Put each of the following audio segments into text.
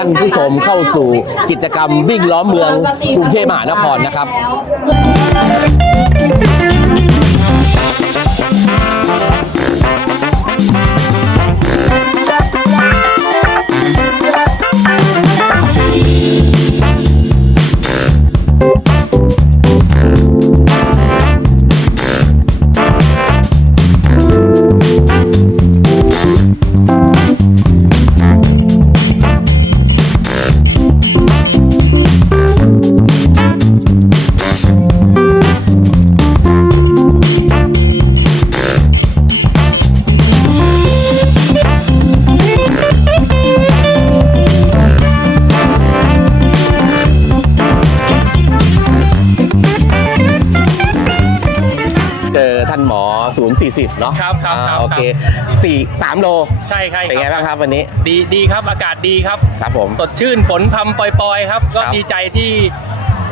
านผู้ชมเข้าสู่กิจกรรมวิ่งล้อมเมืองกรุงเทพมหานครนะครับ เนาะครับครับอ่าครับโอเคสี่สามโลใช่ใช่เป็นไงบ้างครับวันนี้ดีดีครับอากาศดีครับ ครับผม สดชื่นฝนพรำปล่อยๆ ครับ ก็ครับดีใจที่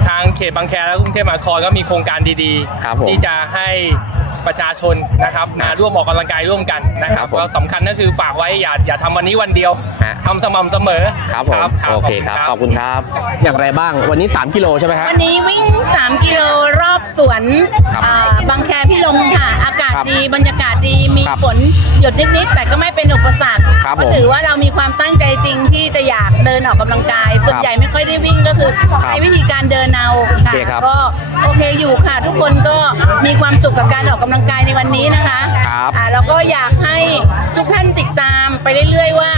ทางเขตบางแคและกรุงเทพมหานครก็มีโครงการดีครับผมที่จะให้ประชาชนนะครับมาร่วมออกกำลังกายร่วมกันนะคครัรับบผมก็สำคัญก็คือฝากไว้อย่าอย่าทำวันนี้วันเดียวฮะ ทำสม่ำเสมอครับผมโอเคครับขอบคุณครับ อย่างไรบ้างวันนี้ 3 กิโลใช่ไหมฮะวันนี้วิ่ง 3 กิโลรอบสวนครับอ่า ครับดีบรรยากาศดีมีครับฝนหยดนิดๆแต่ก็ไม่เป็นอุปสรรคครับก็ผมถือว่าเรามีความตั้งใจจริงที่จะอยากเดินออกกำลังกาย ส่วนใหญ่ไม่ค่อยได้วิ่งก็คือใช้วิธีการเดินเอาโอค่ะเคครับ ก็โอเคอยู่ค่ะ ทุกคนก็มีความสุขกับการออกกำลังกายในวันนี้นะคะ ครับอ่าแล้วก็อยากให้ทุกท่านติดตามไปเรื่อยๆว่า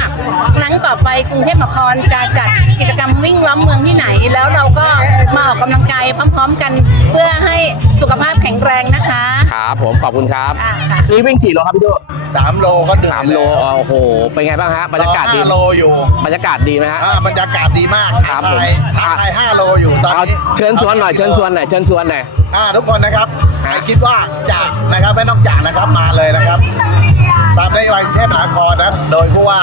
ครั้งต่อไปกรุงเทพมหานครจะจัดกิจกรรมวิ่งล้อมเมืองที่ไหน แล้วเราก็มาออกกำลังกายพร้อม ๆ กัน เพื่อให้สุขภาพแข็งแรงนะคะ ครับผมขอบคุณครับค่ะค่ะ นี่วิ่งกี่โลครับพี่โจสามโลก็เดือดสามโลอ๋อโอ้โห เป็นไงบ้างฮะบรรยากาศดีห้าโลอยู่บรรยากาศดีไหมฮะ อ่าบรรยากาศดีมากครัท้าบผม ทายท้าทายห้าโลอยู่ตอนเอานี้เชิญชวนหน่อยเชิญชวนหน่อยเชิญชวนหน่อย อ่าทุกคนนะครับฮะใครคิดว่าจะนะครับไม่ต้องจ่ายนะครับมาเลยนะครับ ตามนโยบายกรุงเทพมหานครนะโดยผู้ว่า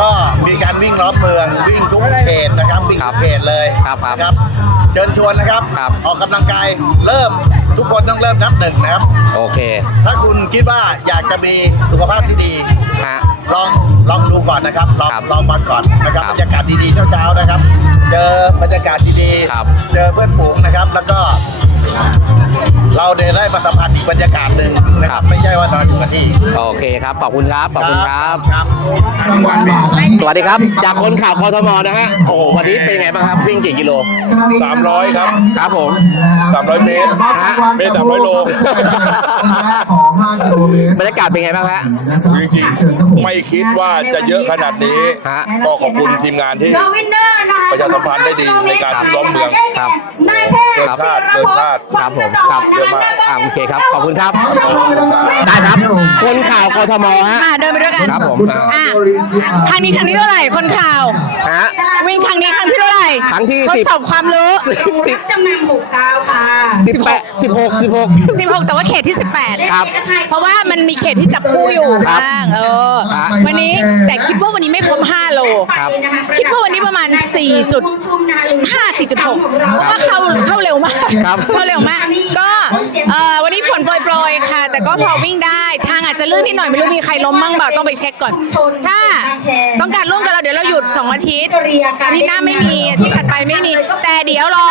ก็มีการวิ่งรอบเมืองวิ่งทุกเขตนะครับวิ่งครัทุบกเขตเลยครับครับนะครับ เชิญชวนนะครับ ครับออกกำลังกายเริ่ม ทุกคนต้องเริ่มนับหนึ่งนะครับ โอเค ถ้าคุณคิดว่าอยากจะมีสุขภาพที่ดี ฮะ ลอง ลองดูก่อนนะครับ ลองครับลองมาก่อนนะครับครับบรรยากาศดีๆเช้าๆนะครับ เจอบรรยากาศดีครับเจอเพื่อนฝูงนะครับ แล้วก็ เราเนี่ยได้มาสัมผัสอีกบรรยากาศหนึ่งนะครับ ไม่ใช่ว่านอนอยู่กับที่ โอเคครับ ขอบคุณครับ ขอบคุณครับ ครับรางวัลเป็นสวัสดีครับ จากคนข่าวคอทมนะฮะ โอ้โห วันนี้เป็นไงบ้างครับ วิ่งกี่กิโลสามร้อยครับ ครับผมสามร้อยเมตรฮะเมตรสามร้อยโลของ5กิโลเมตรบรรยากาศเป็นไงบ้างฮะจริงๆ ไม่คิดว่าจะเยอะขนาดนี้ ฮะ ก็ขอบคุณทีมงานที่ ประชาสัมพันธ์ได้ดีในการที่ล้อมเมืองครับเกินคาดเกินคาดครับผมครับเยอะมากอ่าโอเคครับขอบคุณครับได้ครับ คนข่าวกทมฮะมาเดินไปด้วยกันครับผมอะครั้งนี้ครั้งนี้เท่าไหร่คนข่าวฮะวิ่งครั้งนี้ครั้งที่เท่าไหร่ครั้งที่ทดสิบสอบความรู้สิบจำนำหมู่เก้าค่ะสิบแปดสิบหกสิบหก16แต่ว่าเขตที่18ครับเพราะว่ามันมีเขตที่จับคู่อยู่ครับบ้างเออครับวันนี้แต่คิดว่าวันนี้ไม่ครบ5โลครับคิดว่าวันนี้ประมาณ4จุด5 4.6เพราะว่าเข้าเข้าเร็วมากครับ เข้าเร็วมาก ก็เอ่อวันนี้ฝนโปรยๆค่ะ แต่ก็พอวิ่งได้ทางอาจจะลื่นนิดหน่อยไม่รู้มีใครล้มมั่งเปล่าต้องไปเช็คก่อน ถ้าต้องการร่วมกับเราเดี๋ยวเราหยุด 2 อาทิตย์อาทิตย์หน้าไม่มีอาทิตย์ถัดไปไม่มี แต่เดี๋ยวรอ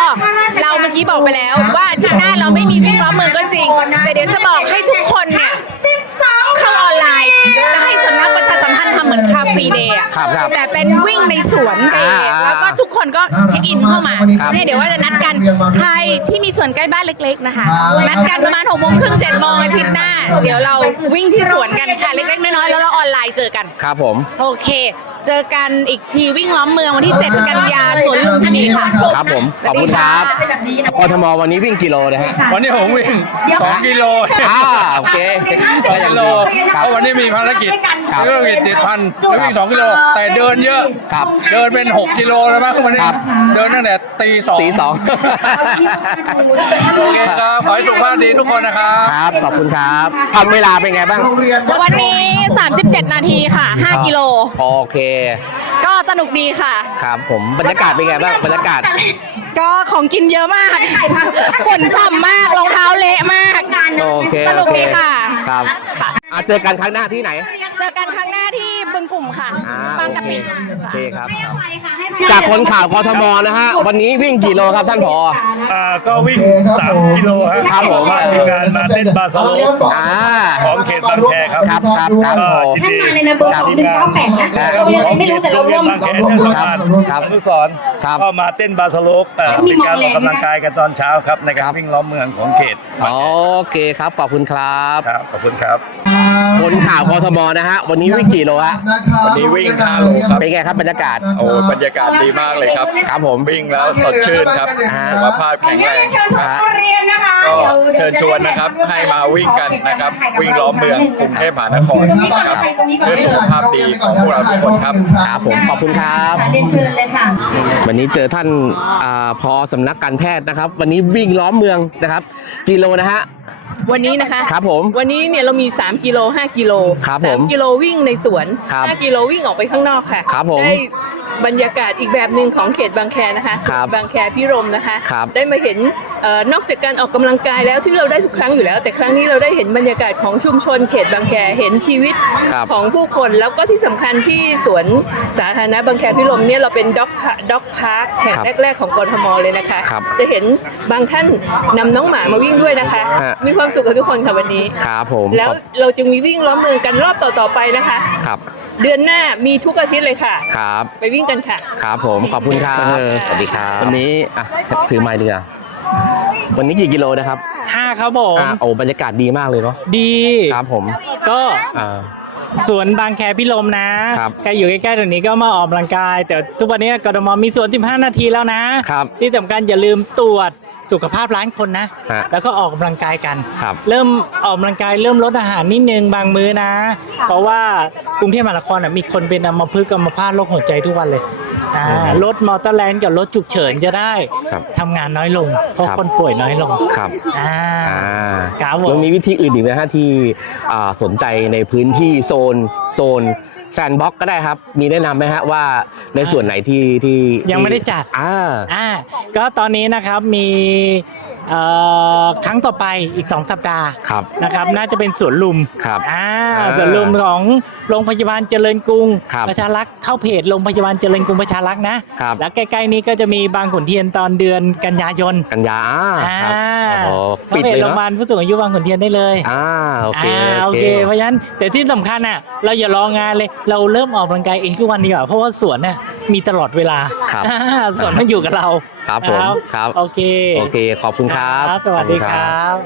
เราเมื่อกี้บอกไปแล้ว ว่าอาทิตย์หน้าเราไม่มีวิ่งรอบเมืองก็จริง แต่เดี๋ยวจะบอกให้ทุกคนเนี่ย คาฟรีเดย์อะครับครับแต่เป็นวิ่งในสวนเดย์อ่าแล้วก็ทุกคนก็เช็คอินเข้ามาครับเนี่ยเดี๋ยวว่าจะนัดกันใครที่มีสวนใกล้บ้านเล็ก ๆนะคะนัดกันประมาณหกโมงครึ่งเจ็ดโมงอาทิตย์หน้า เดี๋ยวเราวิ่งที่สวนกันค่ะเล็กๆน้อยๆแล้วเราออนไลน์เจอกัน ครับผม โอเคเจอกันอีกทีวิ่งล้อมเมืองวันที่ 7 กันยาสวนลุมพินีค่ะ ครับผม ขอบคุณครับกทมวันนี้วิ่งกิโลนะฮะ วันนี้ผมวิ่งสองกิโลอ่าโอเคสองกิโลคเพรับราะวันนี้มีภารกิจครับเรื่องกิจติดพันแล้ววิ่งสองกิโล แต่เดินเยอะครับเดินเป็นหกกิโลแล้วมั้งวันนี้ครับเดินตั้งแต่ตีสองตีสองโอเคครับ ขอให้สุขภาพดีทุกคนนะครับ ครับ ขอบคุณครับทำเวลาเป็นไงบ้างโรงเรียนวันนี้ 37 นาทีค่ะ 5 กิโล โอเค ก็สนุกดีค่ะ ครับผมบรรยากาศเป็นไงบ้างบรรยากาศ ก็ของกินเยอะมากฝนฉ่ำมากรองเท้าเละมากโอเคสนุกโอเคดีค่ะครับอาเจอกันครั้งหน้าที่ไหน เจอกันครั้งหน้าที่บึงกลุ่มค่ะอ่าบางกะปิโอเคครับ ให้อภัยค่ะให้อภัย จากคนข่าวกทมนะฮะ วันนี้วิ่งกี่โลครับท่านผอ อ่าก็วิ่ง 3 กิโลฮะครับผมว่าทีมงานมาเต้นบาสโลปอ่าของเขตบางแคครับครับครับครับก็ผมยินท่านดีมาในเบอร์สองหนึ่งเก้าแปดนะเราเรียนอะไรไม่รู้แต่เราร่วมบางแคเทศบาลครับอนุสรณ์ครับก็มาเต้นบาสโลปแต่เป็นการออกกำลังกายกันตอนเช้าครับในการวิ่งล้อมเมืองของเขตโอเคครับ ขอบคุณครับ ครับขอบคุณครับ คนข่าวกทมนะฮะวันนี้วิ่งกี่โลฮะวันนี้วิ่งห้าโลครับ เป็นไงครับบรรยากาศ โอ้บรรยากาศดีมากเลยครับ ครับผมวิ่งแล้วสดชื่นครับอ่าสุขภาพแข็งแรงเชิญทุกโรงเรียนนะคะก็ดี๋ยวเชิญชวนนะครับให้มาวิ่งกันนะครับ วิ่งล้อมเมืองกรุงเทพมหานครตรงนี้ก่อนนะครับใครตรงนี้ก่อนเพื่อสุขภาพดีของพวกเราทุกคนครับครับผมขอบคุณครับเรียนเชิญเลยค่ะวันนี้เจอท่านอาพอสำนักการแพทย์นะครับ วันนี้วิ่งล้อมเมืองนะครับ กิโลนะฮะวันนี้นะคะครับผม วันนี้เนี่ยเรามี 3 กิโล 5 กิโลครับผม3กิโลวิ่งในสวน ครับ5 กิโลวิ่งออกไปข้างนอกค่ะครับผม ได้ บรรยากาศอีกแบบหนึ่งของเขตบางแคนะคะสครัวนบบางแคพิรมนะคะ ครับได้มาเห็นเอ่อนอกจากการออกกำลังกายแล้วที่เราได้ทุกครั้งอยู่แล้ว แต่ครั้งนี้เราได้เห็นบรรยากาศของชุมชน เขตบางแคเห็นชีวิตครับของผู้คนแล้วก็ที่สำคัญที่สวนสาธารณะบางแคพิรมเนี่ยเราเป็นด็อกด็อกพาร์คแห่งครับแรกๆของกรทมเลยนะคะ ครับจะเห็นบางท่านนำน้องหมามาวิ่งด้วยนะคะ ฮะ มีความสุขกับทุกคนค่ะวันนี้ ครับผมแล้วขอบเราจึงมีวิ่งล้อมเมืองกันรอบต่อๆไปนะคะ ครับ เดือนหน้ามีทุกอาทิตย์เลยค่ะ ครับไปวิ่งกันค่ะ ครับผมขอบคุณครับสวัสดีครับวันนี้อะถือไม้ดีกว่าวันนี้กี่กิโลนะครับห้าครับผมอ่าโอ้บรรยากาศดีมากเลยเนาะดีครับผมก็อ่า สวนบางแคพิลมนะครับใครอยู่ใกล้ๆตรงนี้ก็มาออกกำลังกาย แต่ทุกวันนี้กรทมมีสวน 15 นาทีแล้วนะ ครับที่สำคัญอย่าลืมตรวจ สุขภาพร้านคนนะ ฮะแล้วก็ออกกำลังกายกัน ครับ เริ่มออกกำลังกายเริ่มลดอาหารนิดนึงบางมื้อนะ เพราะว่ากรุงเทพมหานครน่ะมีคนเป็นอัมพฤกษ์อัมพาตโรคหัวใจทุกวันเลย อ่าอืมรถมอเตอร์แลนด์กับรถฉุกเฉินจะได้ครับทำงานน้อยลง เพราะครับ คนป่วยน้อยลงครับอ่า อ่าครับผมยังมีวิธีอื่นอีกไหมฮะที่อ่าสนใจในพื้นที่โซนโซนแซนบ็อกก็ได้ครับ มีแนะนำไหมฮะว่าในส่วนไหนที่ที่ยังไม่ได้จัด อ่า อ่าก็ตอนนี้นะครับมี เอ่อครั้งต่อไปอีก 2 สัปดาห์ครับ นะครับ น่าจะเป็นสวนลุมครับอ่าอ่าสวนลุมของโรงพยาบาลเจริญกรุง ครับ ประชารักษ์เข้าเพจโรงพยาบาลเจริญกรุงประชารักษ์นะ ครับ แล้วใกล้ๆนี้ก็จะมีบางขุนเทียนตอนเดือนกันยายนกันยาอ่าอ่าครับโอ้โหเข้าปิดเพจเลยโรงพยาบาเนาะลผู้สูงอายุบางขุนเทียนได้เลย อ่าโอเคอ่าโอเคเพราะฉะนั้นแต่ที่สำคัญอะเราอย่ารองานเลยเราเริ่มออกกำลังกายเองทุกวันดีกว่าเพราะว่าสวนเนี่ยมีตลอดเวลาครับ อ่าสวนมันอยู่กับเรา ครับผมนะครับครับ โอเค โอเค ขอบคุณครับ สวัสดีขอบคณรับ